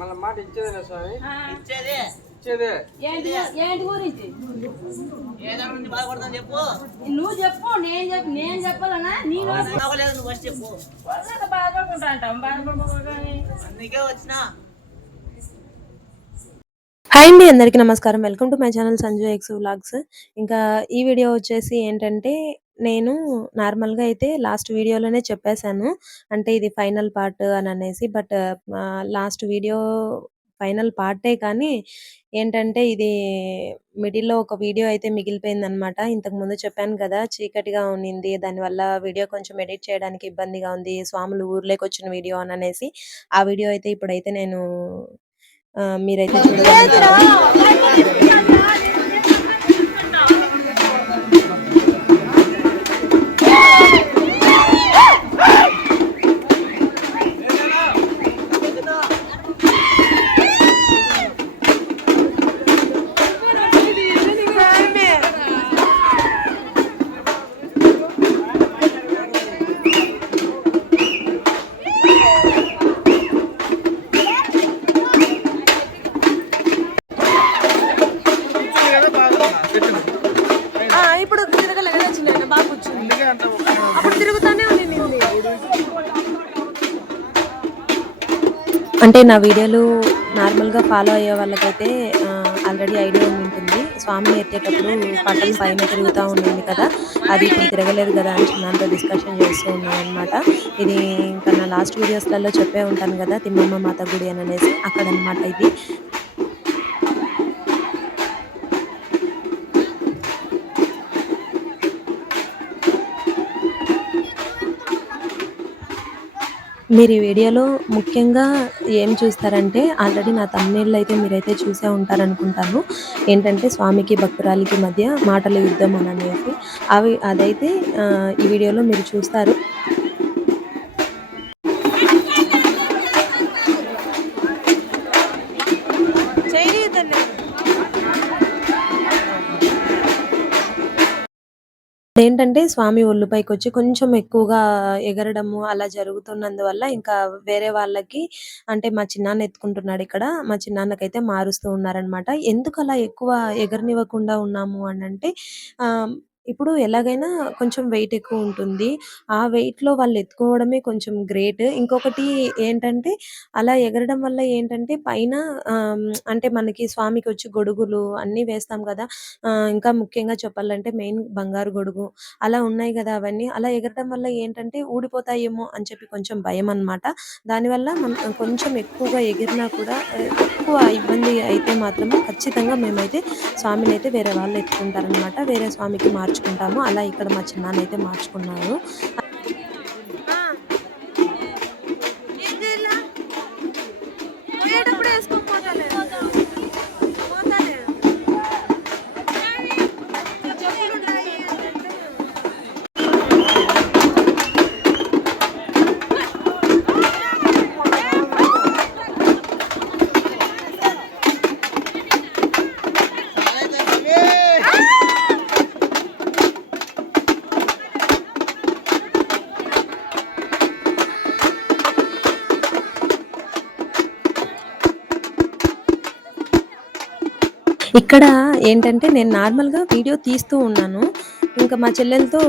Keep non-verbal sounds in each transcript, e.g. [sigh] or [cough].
మన మాట ఇచ్చేదేనా స్వామి? ఇచ్చేదే. ఇచ్చేదే. ఏంటి ఏంటి గురించి? బాధపడతాను చెప్పు. నువ్వు చెప్పు నేను చెప్పు నేను చెప్పాలనా? నీ నువ్వు ఫస్ట్ చెప్పు. బాధపడుకుంటా అంటాం అందుకే వచ్చినా. హాయ్ అండి అందరికీ నమస్కారం. Welcome to my channel Sanjay X vlogs. ఇంకా ఈ వీడియో వచ్చేసి ఏంటంటే నేను నార్మల్గా అయితే లాస్ట్ వీడియోలోనే చెప్పేశాను అంటే ఇది ఫైనల్ పార్ట్ అని అనేసి బట్ లాస్ట్ వీడియో ఫైనల్ పార్టే కానీ ఏంటంటే ఇది మిడిల్లో ఒక వీడియో అయితే మిగిలిపోయింది అనమాట ఇంతకు ముందు చెప్పాను కదా చీకటిగా ఉన్నింది దానివల్ల వీడియో కొంచెం ఎడిట్ చేయడానికి ఇబ్బందిగా ఉంది స్వాములు ఊర్లోకి వచ్చిన వీడియో అని అనేసి ఆ వీడియో అయితే ఇప్పుడైతే నేను ఆ, మీరైతే చూడగలుగుతారు అంటే నా వీడియోలు నార్మల్గా ఫాలో అయ్యే వాళ్ళకైతే ఆల్రెడీ ఐడియా ఉంటుంది స్వామిని ఎత్తేటప్పుడు పట్టం పైన తిరుగుతూ ఉంటుంది కదా అది ఇప్పుడు తిరగలేదు కదా అని దాంతో డిస్కషన్ చేస్తూ ఉన్నాను అనమాట ఇది ఇంకా నా లాస్ట్ వీడియోస్లలో చెప్పే ఉంటాను కదా తిమ్మమ్మ మాత గుడి అని అనేసి అక్కడ అనమాట ఇది. మీరు ఈ వీడియోలో ముఖ్యంగా ఏం చూస్తారంటే ఆల్రెడీ నా తమ్నేళ్ళు అయితే మీరైతే చూసే ఉంటారనుకుంటాను ఏంటంటే స్వామికి భక్తురాలికి మధ్య మాటల యుద్ధం అని అనేసి. అవి అదైతే ఈ వీడియోలో మీరు చూస్తారు. ఏంటంటే స్వామి ఒళ్ళుపైకి వచ్చి కొంచెం ఎక్కువగా ఎగరడము అలా జరుగుతున్నందువల్ల ఇంకా వేరే వాళ్ళకి అంటే మా చిన్నాన్న ఎత్తుకుంటున్నాడు ఇక్కడ మా చిన్నాన్నకైతే మారుస్తూ ఉన్నారనమాట ఎందుకు అలా ఎక్కువ ఎగరనివ్వకుండా ఉన్నాము అని అంటే ఆ, ఇప్పుడు ఎలాగైనా కొంచెం వెయిట్ ఎక్కువ ఉంటుంది. ఆ వెయిట్‌లో లో వాళ్ళు ఎత్తుకోవడమే కొంచెం గ్రేట్. ఇంకొకటి ఏంటంటే అలా ఎగరడం వల్ల ఏంటంటే పైన అంటే మనకి స్వామికి వచ్చి గొడుగులు అన్నీ వేస్తాం కదా. ఇంకా ముఖ్యంగా చెప్పాలంటే మెయిన్ బంగారు గొడుగు. అలా ఉన్నాయి కదా అవన్నీ. అలా ఎగరడం వల్ల ఏంటంటే ఊడిపోతాయేమో అని చెప్పి కొంచెం భయం అన్నమాట. దానివల్ల మనం కొంచెం ఎక్కువగా ఎగిరినా కూడా ఎక్కువ ఇబ్బంది అయితే మాత్రం ఖచ్చితంగా మేమైతే స్వామిని అయితే వేరే వాళ్ళు ఎత్తుకుంటారనమాట వేరే స్వామికి మార్చుకుంటాము. అలా ఇక్కడ మా చిన్నాన్న అయితే మార్చుకున్నారు. ఇక్కడ ఏంటంటే నేను నార్మల్‌గా వీడియో తీస్తూ ఉన్నాను. ఇంకా మా చెల్లెలతో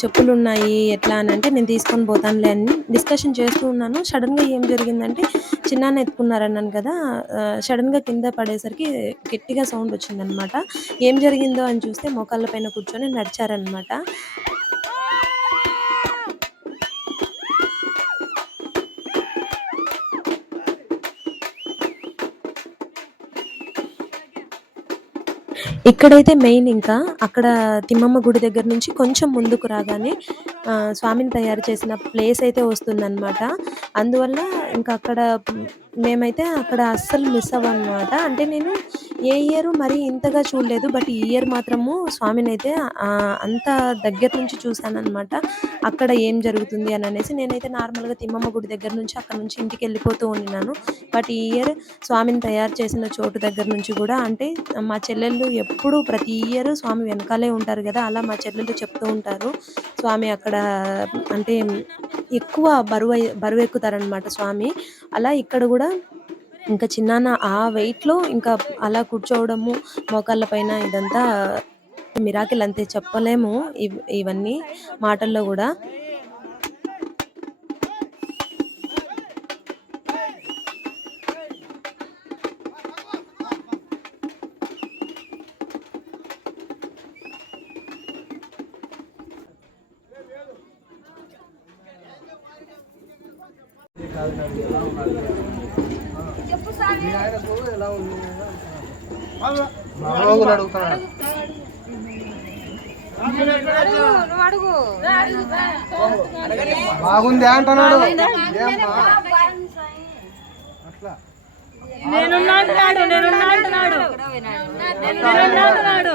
చెప్పులు ఉన్నాయి ఎట్లా అని అంటే నేను తీసుకొని పోతానులే అని డిస్కషన్ చేస్తూ ఉన్నాను. సడన్గా ఏం జరిగిందంటే చిన్నాన్న ఎత్తుకున్నారన్నాను కదా! సడన్గా కింద పడేసరికి గట్టిగా సౌండ్ వచ్చిందనమాట. ఏం జరిగిందో అని చూస్తే మోకాళ్ళ పైన కూర్చొని నడిచారనమాట. ఇక్కడైతే మెయిన్ ఇంకా అక్కడ తిమ్మమ్మ గుడి దగ్గర నుంచి కొంచెం ముందుకు రాగానే స్వామిని తయారు చేసిన ప్లేస్ అయితే వస్తుందన్నమాట. అందువల్ల ఇంకా అక్కడ మేమైతే అక్కడ అస్సలు మిస్ అవ్వనమాట. అంటే నేను ఏ ఇయర్ మరి ఇంతగా చూడలేదు బట్ ఈ ఇయర్ మాత్రము స్వామిని అయితే అంత దగ్గర నుంచి చూశానమాట అక్కడ ఏం జరుగుతుంది అని అనేసి నేనైతే నార్మల్గా తిమ్మమ్మ గుడి దగ్గర నుంచి అక్కడ నుంచి ఇంటికి వెళ్ళిపోతూ ఉన్నాను బట్ ఈ ఇయర్ స్వామిని తయారు చేసిన చోటు దగ్గర నుంచి కూడా అంటే మా చెల్లెళ్ళు ఎప్పుడు ప్రతి ఇయర్ స్వామి వెనకాలే ఉంటారు కదా అలా మా చెల్లెళ్ళు చెప్తూ ఉంటారు. స్వామి అక్కడ అంటే ఎక్కువ బరువు బరువు ఎక్కుతారనమాట స్వామి. అలా ఇక్కడ కూడా ఇంకా చిన్నాన్న ఆ వెయిట్‌లో ఇంకా అలా కూర్చోవడము, మోకాళ్ళ పైన ఇదంతా మిరాకిల్ అంతే చెప్పలేము. ఇవన్నీ మాటల్లో కూడా. బాగోగులు అడుగుతున్నాడు బాగుంది అంటున్నాడు? అట్లా. నేనున్నా అంటున్నాడు నేనున్నా అంటున్నాడు. నేనున్నా అంటున్నాడు. అడుగుతున్నాడు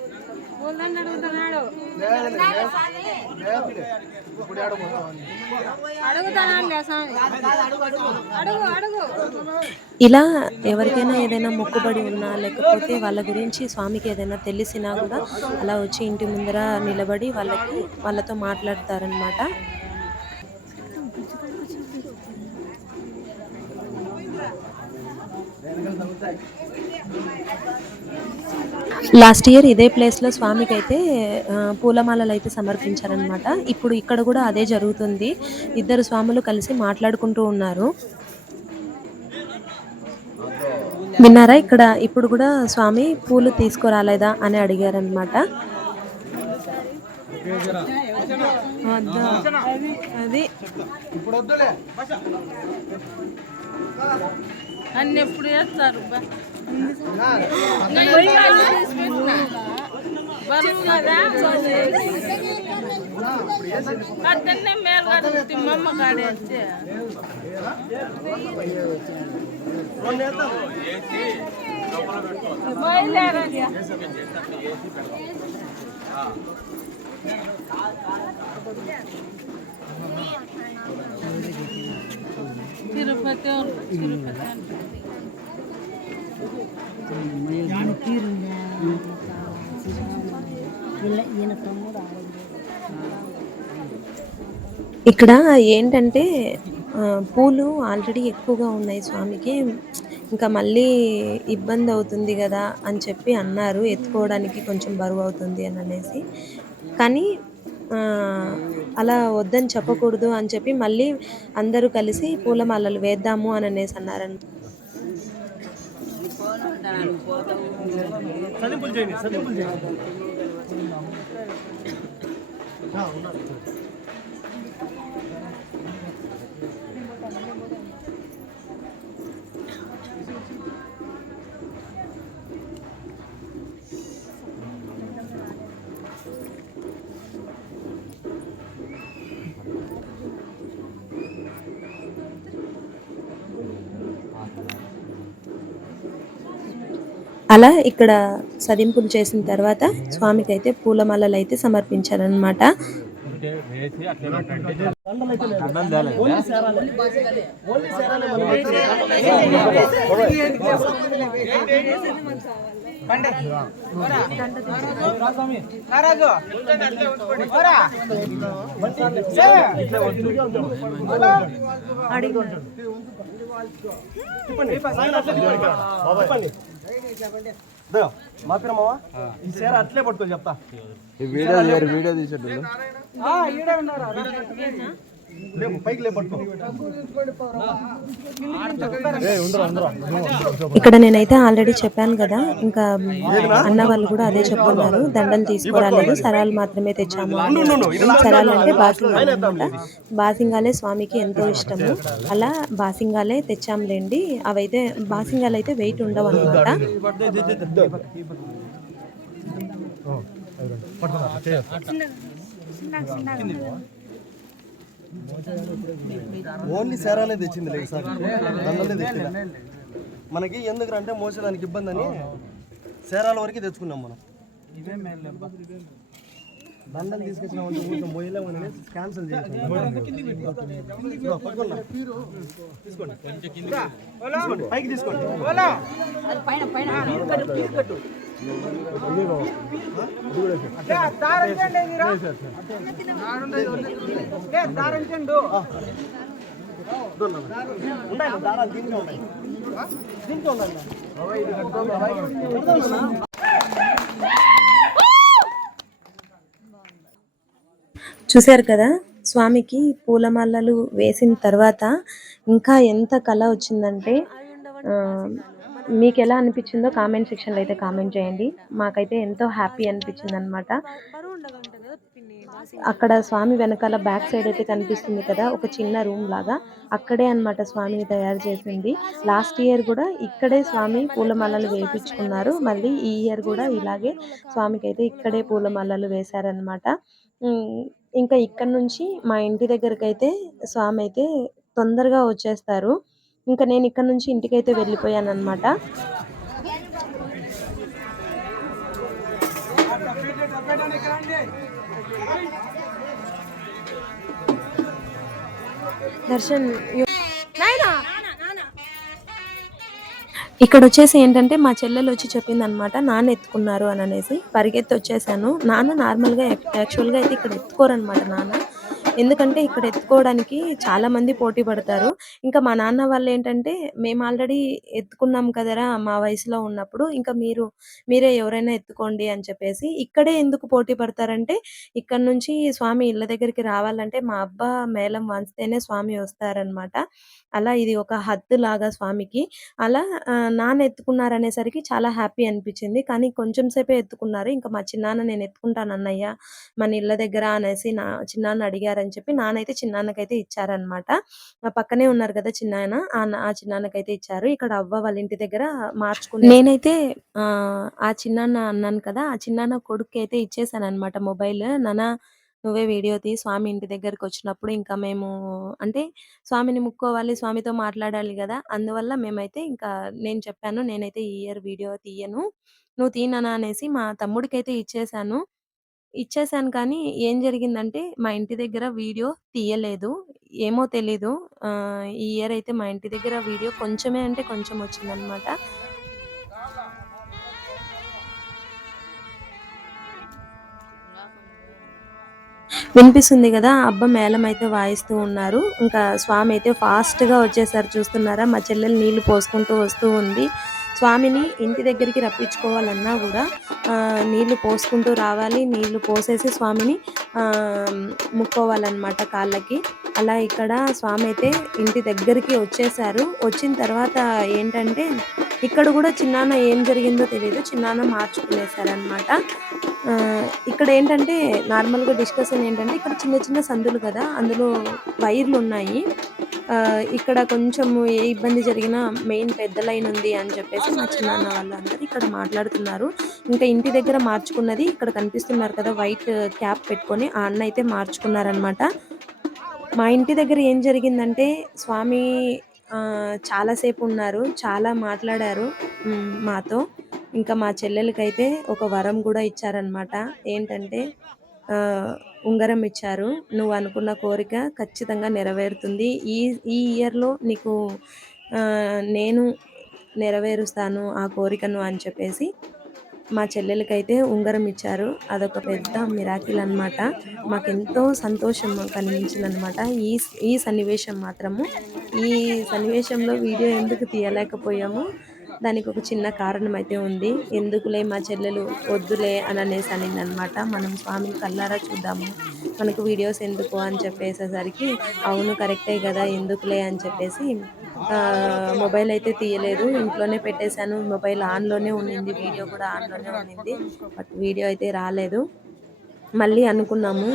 ఇలా ఎవరికైనా ఏదైనా మొక్కుబడి ఉన్నా లేకపోతే వాళ్ళ గురించి స్వామికి ఏదైనా తెలిసినా కూడా అలా వచ్చి ఇంటి ముందర నిలబడి వాళ్ళకి వాళ్ళతో మాట్లాడతారనమాట లాస్ట్ ఇయర్ ఇదే ప్లేస్లో స్వామికి అయితే పూలమాలలు అయితే సమర్పించారనమాట ఇప్పుడు ఇక్కడ కూడా అదే జరుగుతుంది. ఇద్దరు స్వాములు కలిసి మాట్లాడుకుంటూ ఉన్నారు. విన్నారా? ఇక్కడ ఇప్పుడు కూడా స్వామి పూలు తీసుకురాలేదా అని అడిగారనమాట అది. అన్ని ఎప్పుడు చేస్తారు? Terima kasih ఇక్కడ ఏంటంటే పూలు ఆల్రెడీ ఎక్కువగా ఉన్నాయి స్వామికి. ఇంకా మళ్ళీ ఇబ్బంది అవుతుంది కదా అని చెప్పి అన్నారు. ఎత్తుకోవడానికి కొంచెం బరువు అవుతుంది అని అనేసి. కానీ అలా వద్దని చెప్పకూడదు అని చెప్పి మళ్ళీ అందరూ కలిసి పూలమాలలు వేద్దాము అని అనేసి సదింపులు చేయండి సదింపులు చేయండి. అలా ఇక్కడ సదింపులు చేసిన తర్వాత స్వామికి అయితే పూలమాలలు అయితే సమర్పించారనమాట దో, మా పేరు మావా? ఈ చీర అట్లే పట్టుకో చెప్తా. లేవు పైకి లే ఉందిరా, ఉందిరా. ఇక్కడ నేనైతే ఆల్రెడీ చెప్పాను కదా ఇంకా అన్న వాళ్ళు కూడా అదే చెప్తున్నారు దండలు తీసుకురాలేదు సరాలు మాత్రమే తెచ్చాము. సరాలు అంటే బాసింగాలు అనమాట బాసింగాలే స్వామికి ఎంతో ఇష్టము. అలా బాసింగాలే తెచ్చాంలేండి. అవైతే బాసింగాలు అయితే వెయిట్ ఉండవు అనమాట ఓన్లీ సేరాలే తెచ్చింది లేదు సార్. దండలే తెచ్చింది? మనకి ఎందుకు అంటే మోసేదానికి ఇబ్బంది అని సేరాల వరకు తెచ్చుకున్నాం మనం. దండలు తీసుకొచ్చిన ఉంటే క్యాన్సిల్ చేసి పైకి తీసుకోండి. దీంట్లో చూశారు కదా స్వామికి పూలమాలలు వేసిన తర్వాత ఇంకా ఎంత కళ వచ్చిందంటే ఆ, మీకు ఎలా అనిపించిందో కామెంట్ సెక్షన్లో అయితే కామెంట్ చేయండి. మాకైతే ఎంతో హ్యాపీ అనిపించింది అనమాట అక్కడ స్వామి వెనకాల బ్యాక్ సైడ్ అయితే కనిపిస్తుంది కదా ఒక చిన్న రూమ్ లాగా. అక్కడే అన్నమాట స్వామిని తయారు చేసింది. లాస్ట్ ఇయర్ కూడా ఇక్కడే స్వామి పూలమాలలు వేయించుకున్నారు. మళ్ళీ ఈ ఇయర్ కూడా ఇలాగే స్వామికి అయితే ఇక్కడే పూలమాలలు వేశారనమాట ఇంకా ఇక్కడ నుంచి మా ఇంటి దగ్గరకైతే స్వామి అయితే తొందరగా వచ్చేస్తారు. ఇంకా నేను ఇక్కడ నుంచి ఇంటికైతే వెళ్ళిపోయాను అనమాట దర్శన్ ఇక్కడ వచ్చేసి ఏంటంటే మా చెల్లెలు వచ్చి చెప్పింది అనమాట నాన్న ఎత్తుకున్నారు అని అనేసి. పరిగెత్తి వచ్చేసాను. నాన్న నార్మల్గా యాక్చువల్గా అయితే ఇక్కడ ఎత్తుకోరనమాట నాన్న. ఎందుకంటే ఇక్కడ ఎత్తుకోవడానికి చాలా మంది పోటీ పడతారు. ఇంకా మా నాన్న వాళ్ళు ఏంటంటే మేము ఆల్రెడీ ఎత్తుకున్నాం కదరా మా వయసులో ఉన్నప్పుడు ఇంకా మీరు మీరే ఎవరైనా ఎత్తుకోండి అని చెప్పేసి ఇక్కడే ఎందుకు పోటీ పడతారంటే ఇక్కడ నుంచి స్వామి ఇళ్ళ దగ్గరికి రావాలంటే మా అబ్బా మేళం వంచితేనే స్వామి వస్తారనమాట అలా ఇది ఒక హద్దు లాగా స్వామికి. అలా నాన్న ఎత్తుకున్నారు అనేసరికి చాలా హ్యాపీ అనిపించింది. కానీ కొంచెం సేపే ఎత్తుకున్నారు. ఇంకా మా చిన్నాన్న నేను ఎత్తుకుంటాను అన్నయ్య మన ఇళ్ళ దగ్గర అనేసి నా చిన్నాన్న అడిగి అడిగారని చెప్పి నాన్నైతే చిన్నాన్నకైతే ఇచ్చారనమాట. పక్కనే ఉన్నారు కదా చిన్నాయన ఆ చిన్నాన్నకైతే ఇచ్చారు. ఇక్కడ అవ్వ వాళ్ళ ఇంటి దగ్గర మార్చుకుని నేనైతే ఆ చిన్నాన్న అన్నాను కదా ఆ చిన్నాన్న కొడుకు అయితే ఇచ్చేసాను అనమాట మొబైల్. నాన్న నువ్వే వీడియో తీ స్వామి ఇంటి దగ్గరికి వచ్చినప్పుడు ఇంకా మేము అంటే స్వామిని ముక్కోవాలి స్వామితో మాట్లాడాలి కదా అందువల్ల మేమైతే ఇంకా నేను చెప్పాను నేనైతే ఈ ఇయర్ వీడియో తీయను. నువ్వు తీననా అనేసి మా తమ్ముడికైతే ఇచ్చేసాను. ఇచ్చేసాను కానీ ఏం జరిగిందంటే మా ఇంటి దగ్గర వీడియో తీయలేదు. ఏమో తెలీదు. ఆ, ఈ ఇయర్ అయితే మా ఇంటి దగ్గర వీడియో కొంచెమే అంటే కొంచెం వచ్చిందనమాట వినిపిస్తుంది కదా అబ్బ మేళం అయితే వాయిస్తూ ఉన్నారు. ఇంకా స్వామి అయితే ఫాస్ట్గా వచ్చేసారు చూస్తున్నారా? మా చెల్లెలు నీళ్ళు పోసుకుంటూ వస్తూ ఉంది. స్వామిని ఇంటి దగ్గరికి రప్పించుకోవాలన్నా కూడా నీళ్ళు పోసుకుంటూ రావాలి. నీళ్ళు పోసేసి స్వామిని ముక్కోవాలన్నమాట కాళ్ళకి. అలా ఇక్కడ స్వామి అయితే ఇంటి దగ్గరికి వచ్చేసారు. వచ్చిన తర్వాత ఏంటంటే ఇక్కడ కూడా చిన్నాన్న ఏం జరిగిందో తెలియదు చిన్నాన్న మార్చుకునేసారనమాట ఇక్కడ ఏంటంటే నార్మల్గా డిస్కషన్ ఏంటంటే ఇక్కడ చిన్న చిన్న సందులు కదా అందులో వైర్లు ఉన్నాయి. ఇక్కడ కొంచెం ఏ ఇబ్బంది జరిగినా మెయిన్ పెద్ద లైన్ ఉంది అని చెప్పేసి మా చిన్నాన్న వాళ్ళందరూ ఇక్కడ మాట్లాడుతున్నారు. ఇంకా ఇంటి దగ్గర మార్చుకున్నది ఇక్కడ కనిపిస్తున్నారు కదా వైట్ క్యాప్ పెట్టుకొని ఆ అన్న అయితే మార్చుకున్నారనమాట మా ఇంటి దగ్గర ఏం జరిగిందంటే స్వామి ఆ, చాలాసేపు ఉన్నారు చాలా మాట్లాడారు మాతో. ఇంకా మా చెల్లెలకైతే ఒక వరం కూడా ఇచ్చారనమాట ఏంటంటే ఉంగరం ఇచ్చారు. నువ్వు అనుకున్న కోరిక ఖచ్చితంగా నెరవేరుతుంది. ఈ ఈ ఇయర్లో నీకు నేను నెరవేరుస్తాను ఆ కోరికను అని చెప్పేసి మా చెల్లెలకైతే ఉంగరం ఇచ్చారు. అదొక పెద్ద మిరాకిల్ అనమాట మాకెంతో సంతోషం కనిపించింది అనమాట ఈ ఈ సన్నివేశం మాత్రము. ఈ సన్నివేశంలో వీడియో ఎందుకు తీయలేకపోయాము? దానికి ఒక చిన్న కారణం అయితే ఉంది. ఎందుకులే మా చెల్లెలు వద్దులే అని అనేసి అనింది అనమాట మనం స్వామిని కల్లారా చూద్దాము. మనకు వీడియోస్ ఎందుకు అని చెప్పేసేసరికి అవును కరెక్టే కదా ఎందుకులే అని చెప్పేసి మొబైల్ అయితే తీయలేదు. ఇంట్లోనే పెట్టేశాను. మొబైల్ ఆన్లోనే ఉండింది వీడియో కూడా ఆన్లోనే ఉండింది బట్ వీడియో అయితే రాలేదు. మళ్ళీ అనుకున్నాము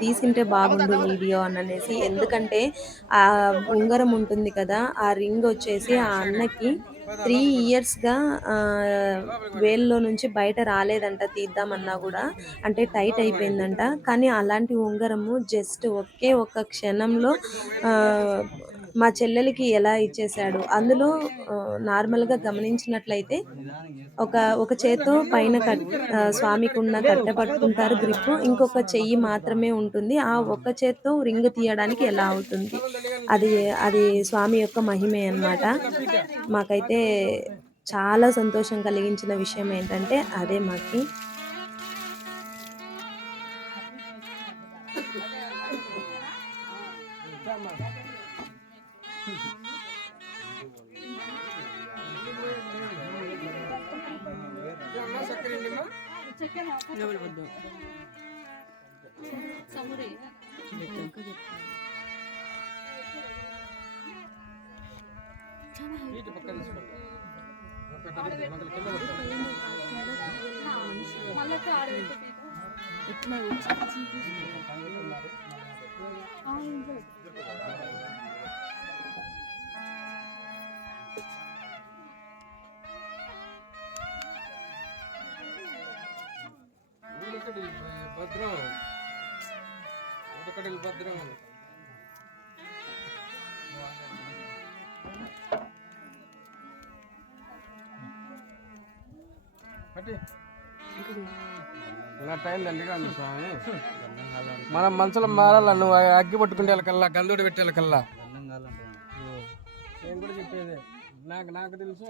తీసింటే బాగుండు వీడియో అని అనేసి. ఎందుకంటే ఆ ఉంగరం ఉంటుంది కదా ఆ రింగ్ వచ్చేసి ఆ అన్నకి త్రీ ఇయర్స్గా వేల్లో నుంచి బయట రాలేదంట తీద్దామన్నా కూడా. అంటే టైట్ అయిపోయిందంట. కానీ అలాంటి ఉంగరము జస్ట్ ఒకే ఒక క్షణంలో మా చెల్లెలికి ఎలా ఇచ్చేసాడు అందులో నార్మల్గా గమనించినట్లయితే ఒక ఒక చేత్తో పైన కట్ స్వామికి ఉన్న కట్ట పట్టుకుంటారు గ్రిప్. ఇంకొక చెయ్యి మాత్రమే ఉంటుంది. ఆ ఒక్క చేత్తో రింగ్ తీయడానికి ఎలా అవుతుంది? అది అది స్వామి యొక్క మహిమే అన్నమాట. మాకైతే చాలా సంతోషం కలిగించిన విషయం ఏంటంటే అదే మాకి. ಸಕ್ಕರೆ ನಿಮ್ಮ ಬಂದು వీటి పక్కన తీసుకోండి. ఎట్లా భద్రం. ఒకటి భద్రం. నా టైం దండిగా ఉంది స్వామి. మనం మనసులో మారాల? నువ్వు అగ్గి పట్టుకుంటే వెళ్ళకల్లా గంధుడు పెట్టి వెళ్ళకల్లా నేను కూడా చెప్పేది. నాకు నాకు తెలుసు.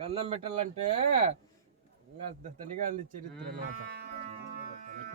గంధం పెట్టాలంటే దండిగా ఉంది చరిత్ర అన్నమాట.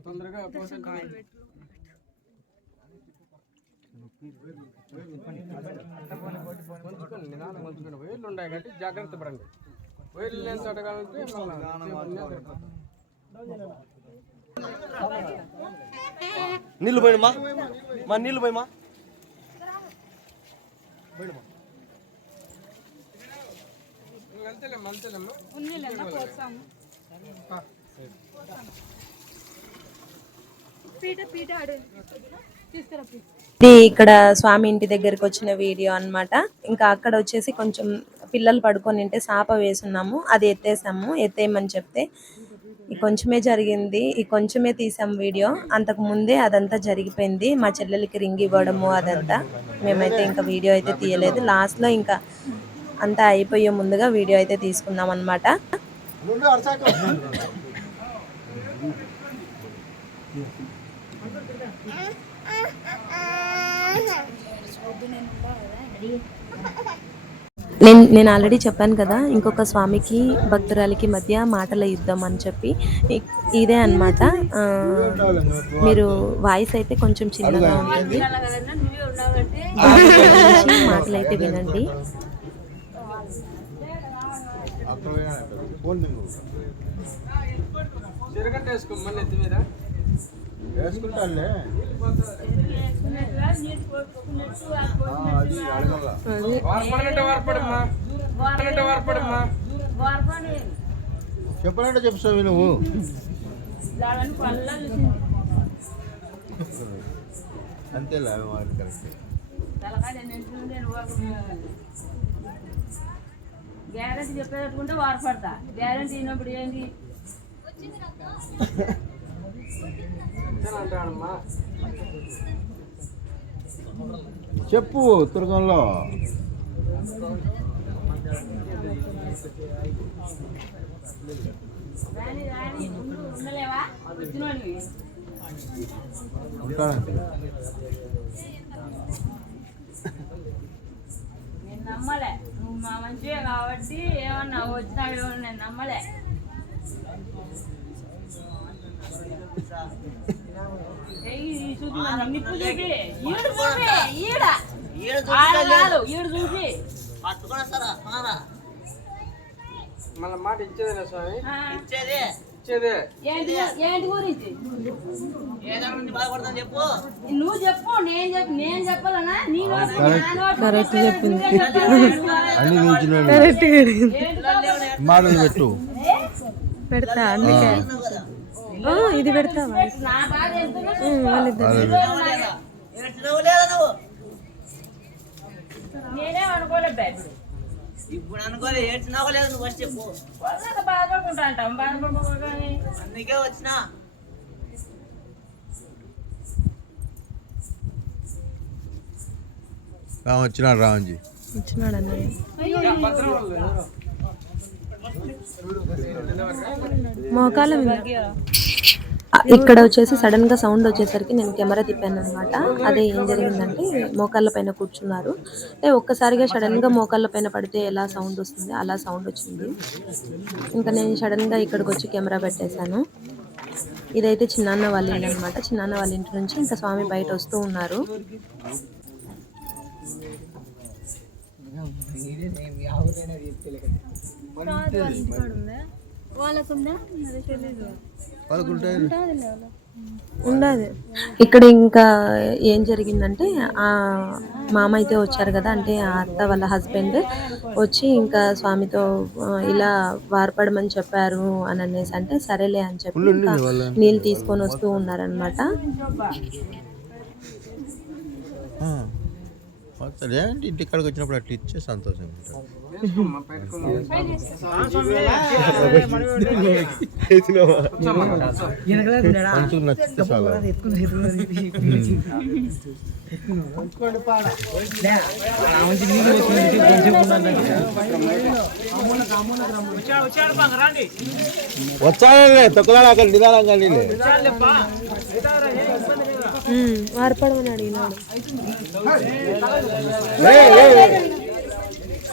తొందరగా మంచుకోండి నిదానం మంచుకోండి ఉన్నాయి కాబట్టి జాగ్రత్త పడండి. వేళ్ళు లేని కాబట్టి నీళ్ళు పోయినమా? మా నీళ్ళు పోయమా అంతేలేమ్మా అంతేలేమ్మా ఇది ఇక్కడ స్వామి ఇంటి దగ్గరికి వచ్చిన వీడియో అన్నమాట. ఇంకా అక్కడ వచ్చేసి కొంచెం పిల్లలు పడుకొని ఉంటే సాప వేసున్నాము. అది ఎత్తేసాము. ఎత్తేయమని చెప్తే ఈ కొంచెమే జరిగింది. ఈ కొంచెమే తీసాం వీడియో. అంతకు ముందే అదంతా జరిగిపోయింది. మా చెల్లెలకి రింగ్ ఇవ్వడము అదంతా. మేమైతే ఇంకా వీడియో అయితే తీయలేదు. లాస్ట్లో ఇంకా అంతా అయిపోయే ముందుగా వీడియో అయితే తీసుకున్నాం అన్నమాట. నేను నేను ఆల్రెడీ చెప్పాను కదా ఇంకొక స్వామికి భక్తురాలికి మధ్య మాటల యుద్ధం అని చెప్పి. ఇదే అన్నమాట. ఆ, మీరు వాయిస్ అయితే కొంచెం చిన్నగా ఉంటుంది. మాటలు అయితే వినండి చిరగట్ట గోరపాని చెప్పనంటే చెప్తావు నువ్వు. అంతేలే మాట కరెక్ట్. గ్యారెంటీ చెప్పేటట్టుకుంటే వారపడతా గ్యారెంటీ అయినప్పుడు ఏంటి? [laughs] చెప్పు తుర్గంలో నేను నమ్మలే. నువ్వు మా మంచివే కాబట్టి ఏమన్నా వచ్చినావు నేను నమ్మలే. మళ్ళీ మాట ఇచ్చేదేనా స్వామి? ఆ, ఇచ్చేది. ఇచ్చేదే. ఏంటి ఏంటి గురించి? చెప్పు. నువ్వు చెప్పు నేను చెప్పు నేను చెప్పాలనా? నీ కరెక్ట్. చెప్పింది అన్ని మించిన కరెక్ట్. మాటలు పెట్టు. పెడతా అందుకే. ఇది పెడతావా? వాళ్ళిద్దరు. ఏడ్చినావు లేదా నువ్వు నేనేం అనుకోలేదు ఇప్పుడు. ఇప్పుడు అనుకోలే ఏడ్చినావు లేదా నువ్వు ఫస్ట్ చెప్పు. వాళ్ళంత బాధపడుకుంటా అంటాం బాధపడుకోగానే. అందుకే వచ్చినా. రామ్ వచ్చినాడు రామంజీ. ఇచ్చినాడు అన్నయ్య మోకాల ఇక్కడ వచ్చేసి సడన్గా సౌండ్ వచ్చేసరికి నేను కెమెరా తిప్పాను అనమాట అదే ఏం జరిగిందంటే మోకాళ్ళ పైన కూర్చున్నారు. అంటే ఒక్కసారిగా సడన్గా మోకాళ్ళ పైన పడితే ఎలా సౌండ్ వస్తుంది? అలా సౌండ్ వచ్చింది. ఇంకా నేను సడన్గా ఇక్కడికి వచ్చి కెమెరా పెట్టేశాను. ఇదైతే చిన్నాన్న వాళ్ళ ఇల్లు అనమాట చిన్నాన్న వాళ్ళ ఇంటి నుంచి ఇంకా స్వామి బయట వస్తూ ఉన్నారు. ఉండదు. ఇక్కడ ఇంకా ఏం జరిగిందంటే ఆ మామ అయితే వచ్చారు కదా అంటే ఆ అత్త వాళ్ళ హస్బెండ్ వచ్చి ఇంకా స్వామితో ఇలా వారపడమని చెప్పారు అని అనేసి అంటే సరేలే అని చెప్పి ఇంకా నీళ్ళు తీసుకొని వస్తూ ఉన్నారనమాట వచ్చినప్పుడు అట్లా ఇచ్చే సంతోషం ఉంటుంది. మనసుకు నచ్చితే చాలు వచ్చాడే తొక్కలాడు అక్కడ ఉమ్, వారపడమని అడిగినాడు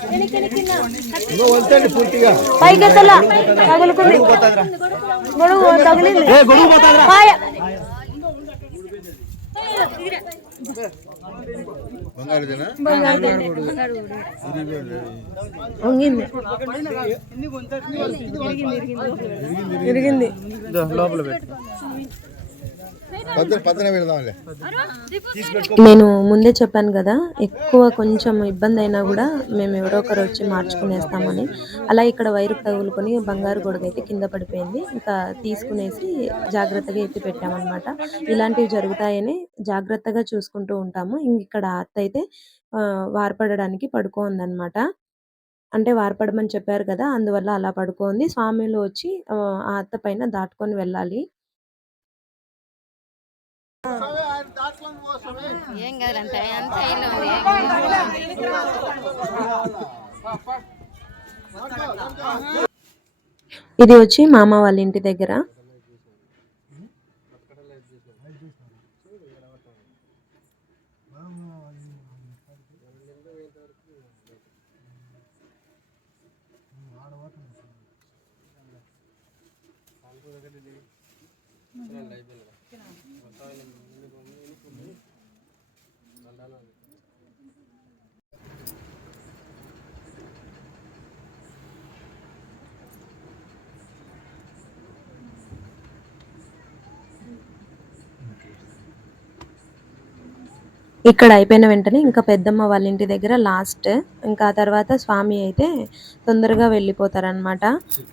ఇంకో వంతండి పూర్తిగా పైకి ఎత్తలా తగులుకుంది గొడుగు తగిలింది పాయ. బంగారుదేనా? వంగింది. ఇరిగింది లోపల పెట్టు. నేను ముందే చెప్పాను కదా ఎక్కువ కొంచెం ఇబ్బంది అయినా కూడా మేము ఎవరో ఒకరు వచ్చి మార్చుకునేస్తామని. అలా ఇక్కడ వైరు తగులుకొని బంగారు గొడుగు అయితే కింద పడిపోయింది. ఇంకా తీసుకునేసి జాగ్రత్తగా ఎత్తి పెట్టామన్నమాట. ఇలాంటివి జరుగుతాయని జాగ్రత్తగా చూసుకుంటూ ఉంటాము. ఇంక ఇక్కడ అత్త అయితే వారపడడానికి వారపడడానికి పడుకోందన్నమాట. అంటే వారపడమని చెప్పారు కదా అందువల్ల అలా పడుకోంది. స్వామిలు వచ్చి ఆ అత్త పైన దాటుకొని వెళ్ళాలి. ఏం కదంటే అంత ఇల్లు ఇది వచ్చి మామ వాళ్ళ ఇంటి దగ్గర. ఇక్కడ అయిపోయిన వెంటనే ఇంకా పెద్దమ్మ వాళ్ళ ఇంటి దగ్గర లాస్ట్ ఇంకా తర్వాత స్వామి అయితే తొందరగా వెళ్ళిపోతారనమాట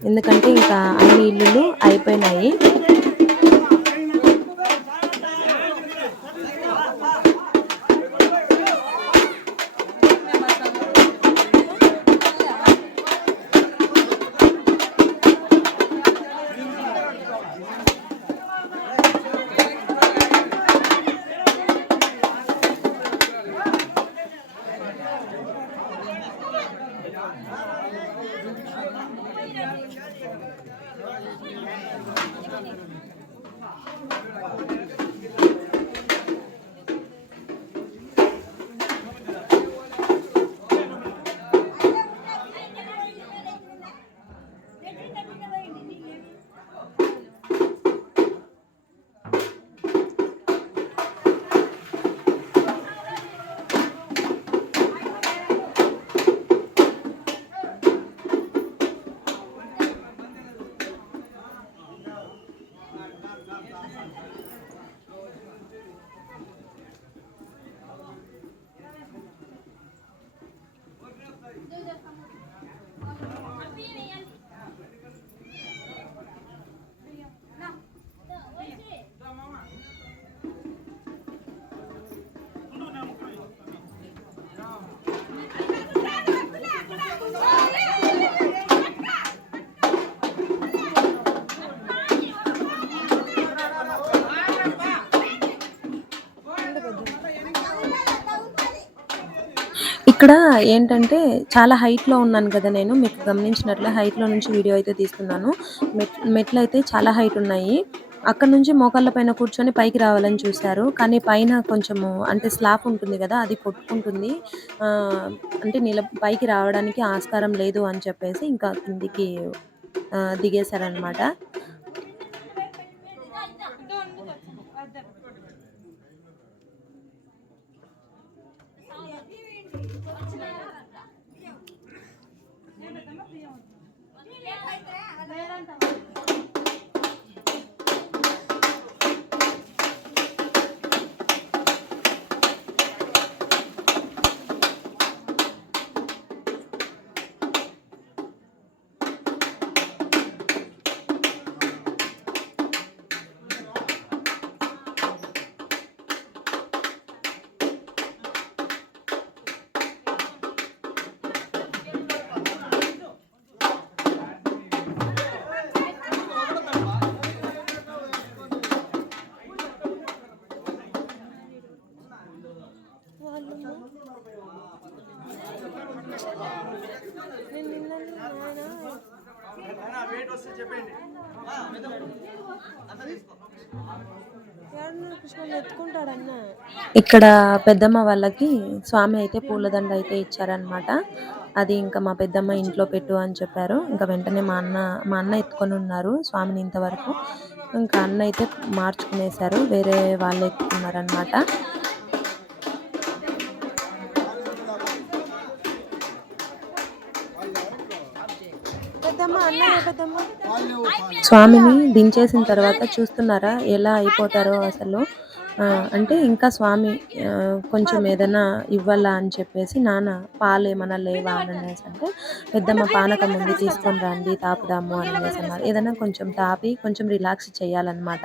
ఎందుకంటే ఇంకా అన్ని ఇల్లులు అయిపోయినాయి. ఇక్కడ ఏంటంటే చాలా హైట్లో ఉన్నాను కదా నేను. మీకు గమనించినట్లు హైట్లో నుంచి వీడియో అయితే తీస్తున్నాను. మెట్ మెట్లు అయితే చాలా హైట్ ఉన్నాయి. అక్కడ నుంచి మోకాళ్ళ పైన కూర్చొని పైకి రావాలని చూశారు. కానీ పైన కొంచెము అంటే స్లాబ్ ఉంటుంది కదా అది కొట్టుకుంటుంది. ఆ, అంటే నీళ్ళ పైకి రావడానికి ఆస్కారం లేదు అని చెప్పేసి ఇంకా కిందికి దిగేశారనమాట ఇక్కడ పెద్దమ్మ వాళ్ళకి స్వామి అయితే పూలదండ అయితే ఇచ్చారనమాట అది ఇంకా మా పెద్దమ్మ ఇంట్లో పెట్టు అని చెప్పారు. ఇంకా వెంటనే మా అన్న మా అన్న ఎత్తుకొని ఉన్నారు స్వామిని ఇంతవరకు. ఇంకా అన్న అయితే మార్చుకునేశారు. వేరే వాళ్ళు ఎత్తుకున్నారనమాట స్వామిని దించేసిన తర్వాత చూస్తున్నారా? ఎలా అయిపోతారో అసలు? అంటే ఇంకా స్వామి ఆ, కొంచెం ఏదైనా ఇవ్వాలా అని చెప్పేసి నాన్న పాలు ఏమైనా లేవా అని అనేసి అంటే పెద్దమ్మ పానకం ఉంది తీసుకొని రండి తాపుదాము అని అనేసి అన్నారు. ఏదైనా కొంచెం తాపి కొంచెం రిలాక్స్ చేయాలన్నమాట.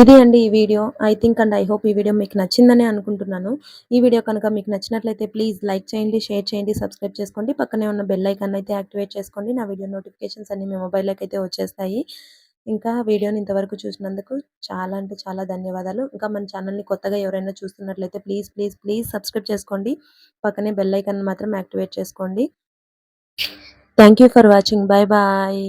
ఇది అండి ఈ video. I think and I hope ఈ వీడియో మీకు నచ్చిందని అనుకుంటున్నాను. ఈ వీడియో కనుక మీకు నచ్చినట్లయితే ప్లీజ్ లైక్ చేయండి షేర్ చేయండి సబ్స్క్రైబ్ చేసుకోండి. పక్కనే ఉన్న బెల్ ఐకాన్ అయితే యాక్టివేట్ చేసుకోండి. నా వీడియో నోటిఫికేషన్స్ అన్ని మీ మొబైల్లోకి అయితే వచ్చేస్తాయి. ఇంకా వీడియోని ఇంతవరకు చూసినందుకు చాలా అంటే చాలా ధన్యవాదాలు. ఇంకా మన ఛానల్ని కొత్తగా ఎవరైనా చూస్తున్నట్లయితే ప్లీజ్ ప్లీజ్ ప్లీజ్ సబ్స్క్రైబ్ చేసుకోండి. పక్కనే బెల్ ఐకాన్ మాత్రం యాక్టివేట్ చేసుకోండి. Thank you for watching bye bye